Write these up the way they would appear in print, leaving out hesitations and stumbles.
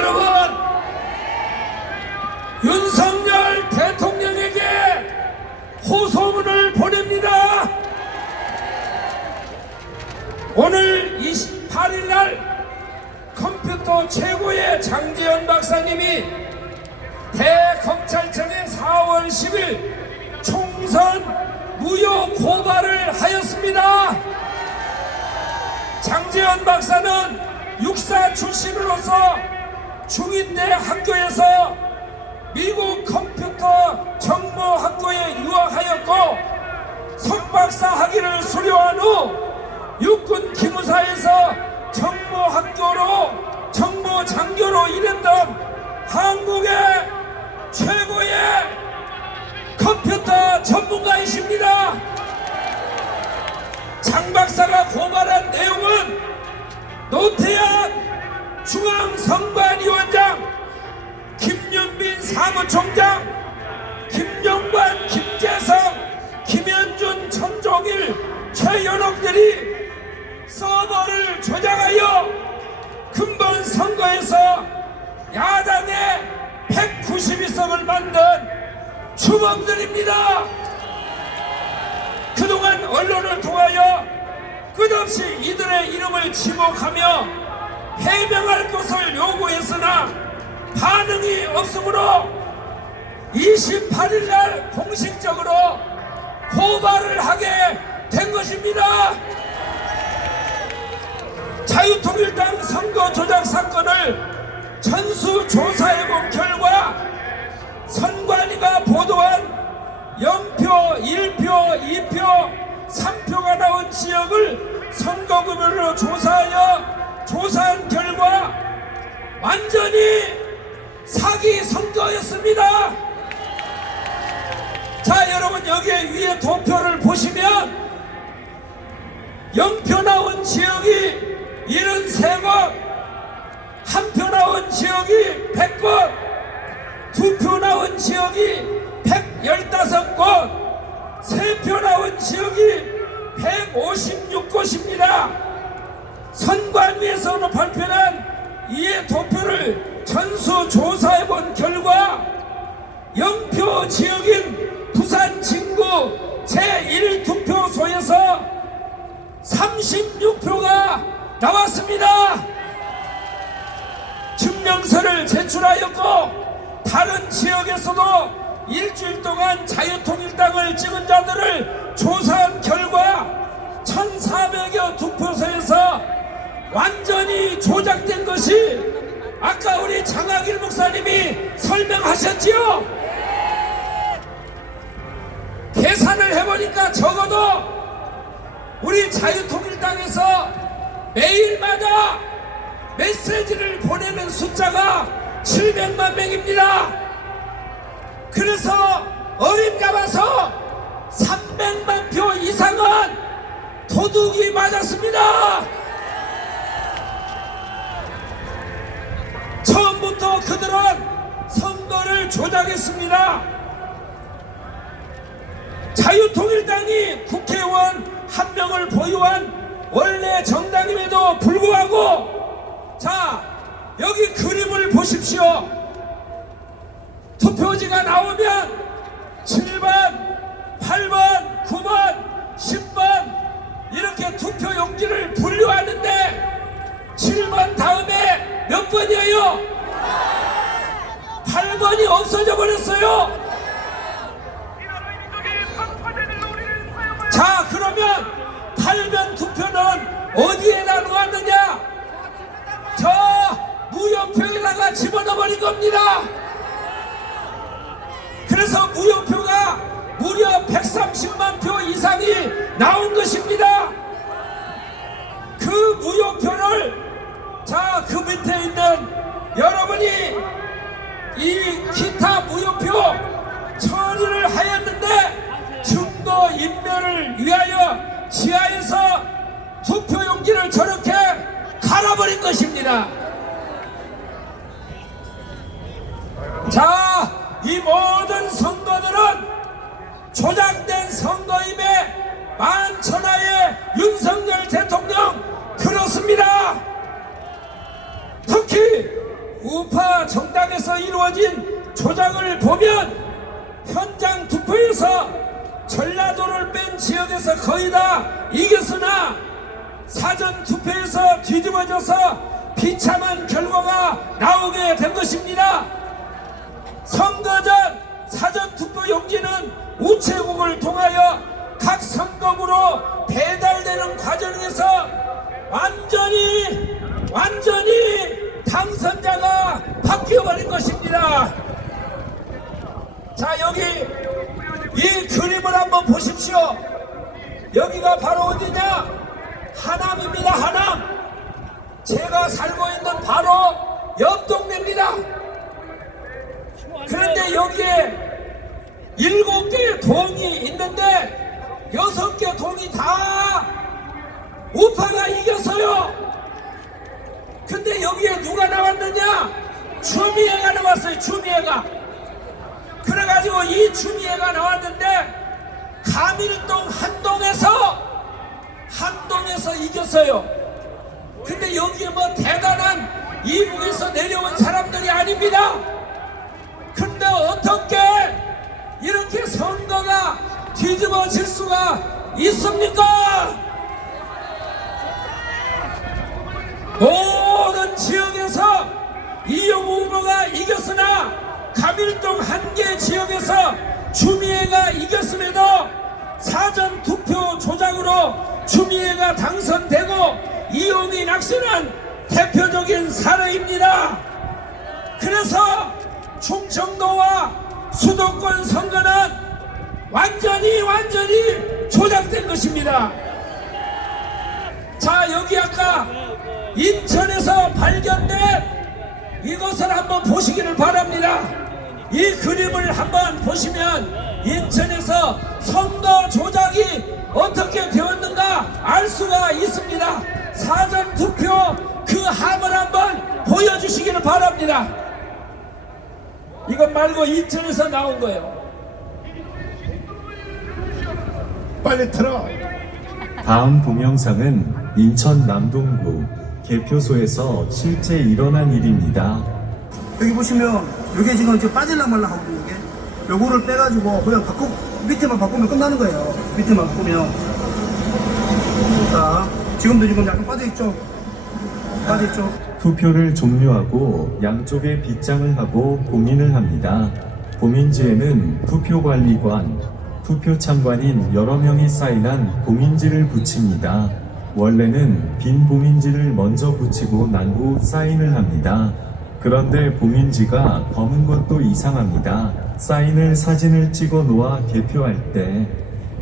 여러분, 윤석열 대통령에게 호소문을 보냅니다. 오늘 28일날 컴퓨터 최고의 장재현 박사님이 대검찰청에 4월 10일 총선 무효 고발을 하였습니다. 장재현 박사는 육사 출신으로서 중인대 학교에서 미국 컴퓨터 정보학교에 유학하였고 석박사 학위를 수료한 후 육군 기무사에서 정보장교로 일했던 한국의 최고의 컴퓨터 전문가이십니다. 장 박사가 고발한 내용은 노태현 중앙선관위원장, 김윤빈 사무총장, 김용관, 김재성, 김현준, 천종일, 최연옥들이 서버를 조작하여 근본 선거에서 야당의 192석을 만든 주범들입니다. 그동안 언론을 통하여 끝없이 이들의 이름을 지목하며 해명할 것을 요구했으나 반응이 없으므로 28일날 공식적으로 고발을 하게 된 것입니다. 자유통일당 선거 조작 사건을 전수조사해본 결과 선관위가 보도한 0표, 1표, 2표, 3표가 나온 지역을 선거구별로 조사한 결과 완전히 사기 선거였습니다. 자, 여러분, 여기 위에 도표를 보시면 0표 나온 지역이 73곳, 1표 나온 지역이 100곳, 2표 나온 지역이 115곳, 3표 나온 지역이 156곳입니다. 선관위에서 발표한 이에 도표를 전수조사해본 결과 0표 지역인 부산 진구 제1투표소에서 36표가 나왔습니다. 증명서를 제출하였고 다른 지역에서도 일주일 동안 자유통일당을 찍은 자들을 조사한 결과 1400여 투표소에서 완전히 조작된 것이 아까 우리 장학일 목사님이 설명하셨지요. 계산을 해보니까 적어도 우리 자유통일당에서 매일마다 메시지를 보내는 숫자가 700만 명입니다. 그래서 어림잡아서 300만 표 이상은 도둑이 맞았습니다. 처음부터 그들은 선거를 조작했습니다. 자유통일당이 국회의원 1명을 보유한 원래 정당임에도 불구하고, 자, 여기 그림을 보십시오. 투표지가 나오면 7번, 8번, 9번, 10번 이렇게 투표용지를 분류하는데 7번 다음에 몇 번이에요? 8번이 없어져 버렸어요. 자, 그러면 8번 투표는 어디에다 놓았느냐? 저 무효표에다가 집어넣어버린 겁니다. 그래서 무효표가 무려 130만 표 이상이 나온 것입니다. 그 무효표를, 자, 그 밑에 있는 여러분이 이 기타 무효표 처리를 하였는데 증거 인멸을 위하여 지하에서 투표용지를 저렇게 갈아버린 것입니다. 자, 이 모든 선거들은 조작된 선거임에 만천하에 윤석열 대통령 들었습니다. 특히 우파 통해서 이루어진 조작을 보면 현장 투표에서 전라도를 뺀 지역에서 거의 다 이겼으나 사전 투표에서 뒤집어져서 비참한 결과가 나오게 된 것입니다. 선거 전 사전 투표 용지는 우체국을 통하여 각 선거구로 배달되는 과정에서 완전히 당선자가 바뀌어버린 것입니다. 자, 여기 이 그림을 한번 보십시오. 여기가 바로 어디냐? 하남입니다. 하남. 제가 살고 있는 바로 옆 동네입니다. 그런데 여기에 7개의 동이 있는데 6개 동이 다 우파가 이겼어요. 근데 여기에 누가 나왔느냐? 추미애가 나왔어요. 추미애가. 그래가지고 이 추미애가 나왔는데 가밀동 한동에서 이겼어요. 근데 여기에 뭐 대단한 이북에서 내려온 사람들이 아닙니다. 근데 어떻게 이렇게 선거가 뒤집어질 수가 있습니까? 모든 지역에서 이영호 후보가 이겼으나 가밀동 한 개 지역에서 추미애가 이겼음에도 사전 투표 조작으로 추미애가 당선되고 이용이 낙선한 대표적인 사례입니다. 그래서 충청도와 수도권 선거는 완전히 조작된 것입니다. 자, 여기 아까 인천에서 발견된 이것을 한번 보시기를 바랍니다. 이 그림을 한번 보시면 인천에서 선거 조작이 어떻게 되었는가 알 수가 있습니다. 사전 투표 그 함을 한번 보여주시기를 바랍니다. 이것 말고 인천에서 나온 거예요. 빨리 틀어. 다음 동영상은 인천 남동구 개표소에서 실제 일어난 일입니다. 여기 보시면 이게 지금 빠질라 말라 하거든요. 이게 요거를 빼가지고 그냥 밑에만 바꾸면 끝나는 거예요. 밑에만 바꾸면. 자, 지금도 지금 약간 빠져있죠? 빠져있죠? 투표를 종료하고 양쪽에 빗장을 하고 봉인을 합니다. 봉인지에는 투표관리관, 투표참관인 여러 명이 사인한 봉인지를 붙입니다. 원래는 빈 봉인지를 먼저 붙이고 난 후 사인을 합니다. 그런데 봉인지가 검은 것도 이상합니다. 사인을 사진을 찍어 놓아 개표할 때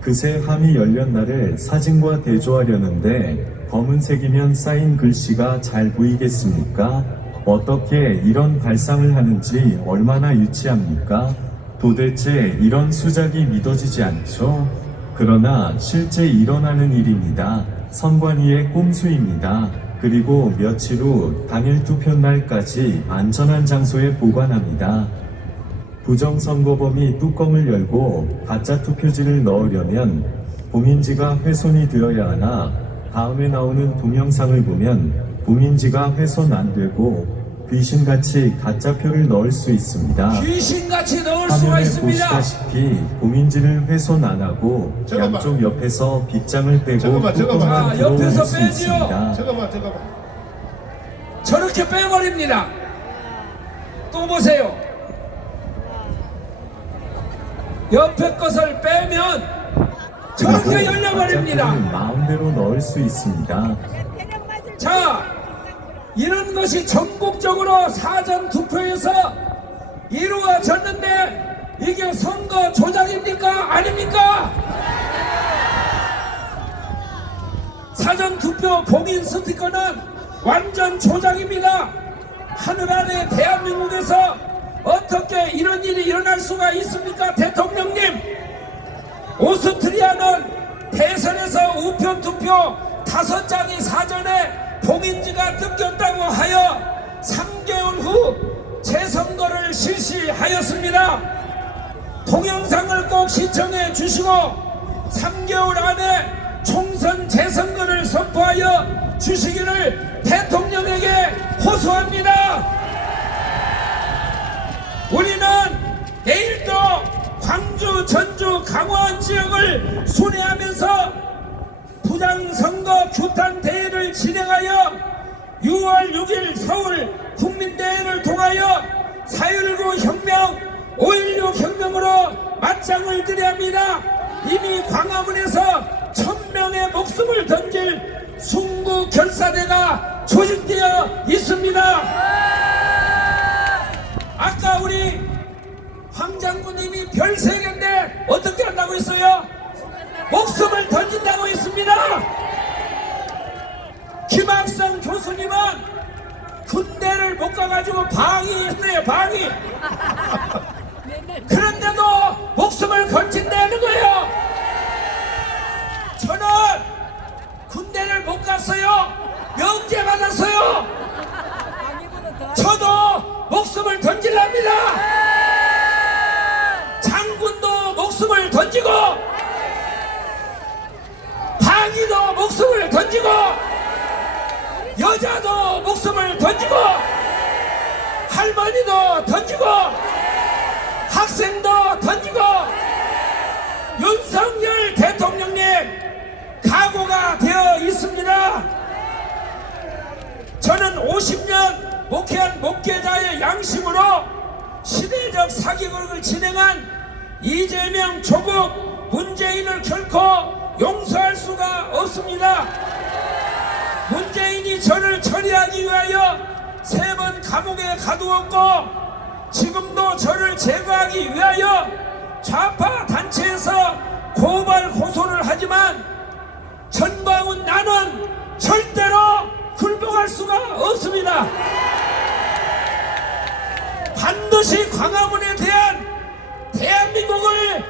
그새 함이 열린 날을 사진과 대조하려는데 검은색이면 사인 글씨가 잘 보이겠습니까? 어떻게 이런 발상을 하는지 얼마나 유치합니까? 도대체 이런 수작이 믿어지지 않죠? 그러나 실제 일어나는 일입니다. 선관위의 꼼수입니다. 그리고 며칠 후 당일 투표 날까지 안전한 장소에 보관합니다. 부정선거범이 뚜껑을 열고 가짜 투표지를 넣으려면 봉인지가 훼손이 되어야 하나 다음에 나오는 동영상을 보면 봉인지가 훼손 안 되고 귀신같이 가짜표를 넣을 수 있습니다. 귀신같이 넣을 수가 화면에 있습니다. 보시다시피 봉인지를 훼손 안 하고 잠깐만. 양쪽 옆에서 빗장을 빼고 잠깐만. 뚜껑만 아, 들어올 옆에서 수 빼지요. 있습니다. 잠깐만. 저렇게 빼버립니다. 또 보세요. 옆에 것을 빼면 저렇게 열려버립니다. 가짜표를 마음대로 넣을 수 있습니다. 자, 이런 것이 전국적으로 사전 투표에서 이루어졌는데 이게 선거 조작입니까? 아닙니까? 사전 투표 봉인 스티커는 완전 조작입니다. 하늘 아래 대한민국에서 어떻게 이런 일이 일어날 수가 있습니까? 대통령님, 오스트리아는 대선에서 우편 투표 5장이 사전에 봉인지가 뜯겼다고 하여 3개월 후 재선거를 실시하였습니다. 동영상을 꼭 시청해 주시고 3개월 안에 총선 재선거를 선포하여 주시기를 대통령에게 호소합니다. 강원 지역을 순회하면서 부장선거 규탄 대회를 진행하여 6월 6일 서울 국민대회를 통하여 4.19 혁명, 5.16 혁명으로 맞짱을 들여야 합니다. 이미 광화문에서 1000명의 목숨을 던질 순구 결사대가 조직되어 있습니다. 아까 우리 황 장군님이 별 3개인데 어떻게 한다고 했어요? 목숨을 던진다고 했습니다. 김학성 교수님은 군대를 못 가가지고 방위했어요. 방위. 그런데도 목숨을 건진다는 거예요. 저는 군대를 못 갔어요. 명제 받았어요. 저도 목숨을 던질랍니다. 장군도 목숨을 던지고 방위도 목숨을 던지고 여자도 목숨을 던지고 할머니도 던지고 학생도 던지고 윤석열 대통령님 각오가 되어 있습니다. 저는 50년 목회한 목회자의 양심으로 시대적 사기극을 진행한 이재명, 조국, 문재인을 결코 용서할 수가 없습니다. 문재인이 저를 처리하기 위하여 3번 감옥에 가두었고 지금도 저를 제거하기 위하여 좌파 단체에서 고발 고소를 하지만 전광훈 나는 절대로 굴복할 수가 없습니다. 반드시 광화문에 대한 대한민국을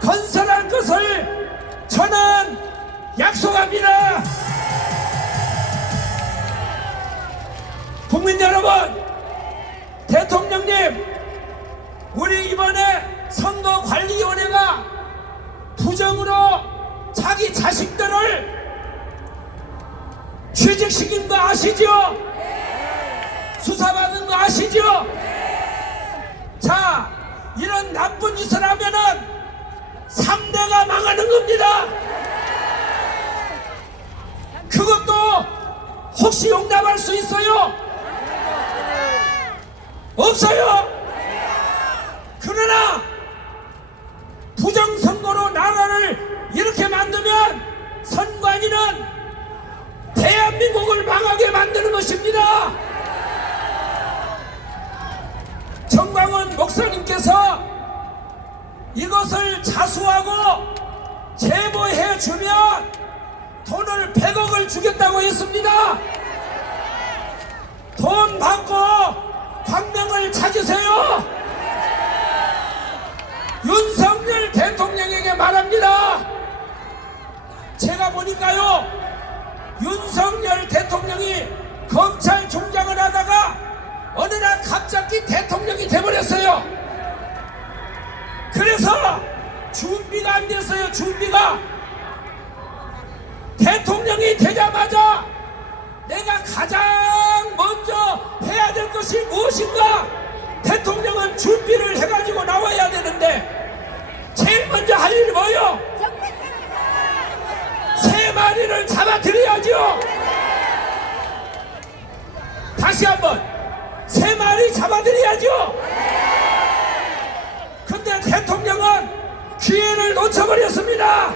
건설할 것을 저는 약속합니다. 국민 여러분, 대통령님, 우리 이번에 선거관리위원회가 부정으로 자기 자식들을 취직시킨 거 아시죠? 수사받은 거 아시죠? 자, 이런 나쁜 짓을 하면은 3대가 망하는 겁니다. 그것도 혹시 용납할 수 있어요? 없어요. 그러나 부정선거로 나라를 이렇게 만들면 선관위는 대한민국을 망하게 만드는 것입니다. 정광훈 목사님께서 이것을 자수하고 제보해 주면 돈을 100억을 주겠다고 했습니다. 돈 받고 광명을 찾으세요. 윤석열 대통령에게 말합니다. 제가 보니까요, 윤석열 대통령이 검찰총장을 하다가 어느 날 갑자기 대통령이 돼버렸어요. 그래서 준비가 안 됐어요. 준비가. 대통령이 되자마자 내가 가장 먼저 해야 될 것이 무엇인가? 대통령은 준비를 해가지고 나와야 되는데 제일 먼저 할 일이 뭐예요? 3마리를 잡아들여야죠. 다시 한번 3마리 잡아들여야죠. 근데 대통령은 기회를 놓쳐버렸습니다.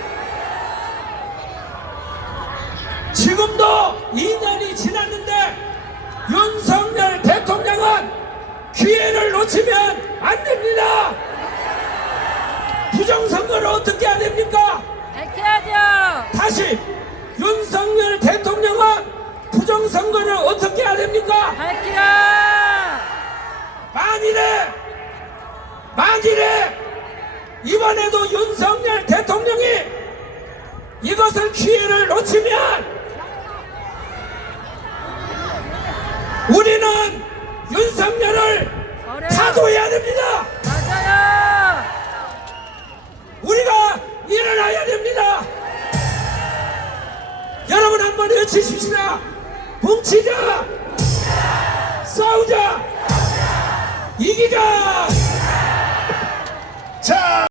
지금도 2년이 지났는데 윤석열 대통령은 기회를 놓치면 안 됩니다. 부정선거를 어떻게 해야 됩니까? 밝혀야죠. 다시 윤석열 대통령은 부정선거를 어떻게 해야 됩니까? 밝히라. 만일에 이번에도 윤석열 대통령이 이것을 기회를 놓치면 우리는 윤석열을 어려워. 타도해야 됩니다. 맞아요. 우리가 일어나야 됩니다. 여러분 한번 외치십시다. 뭉치자, 싸우자, 이기자.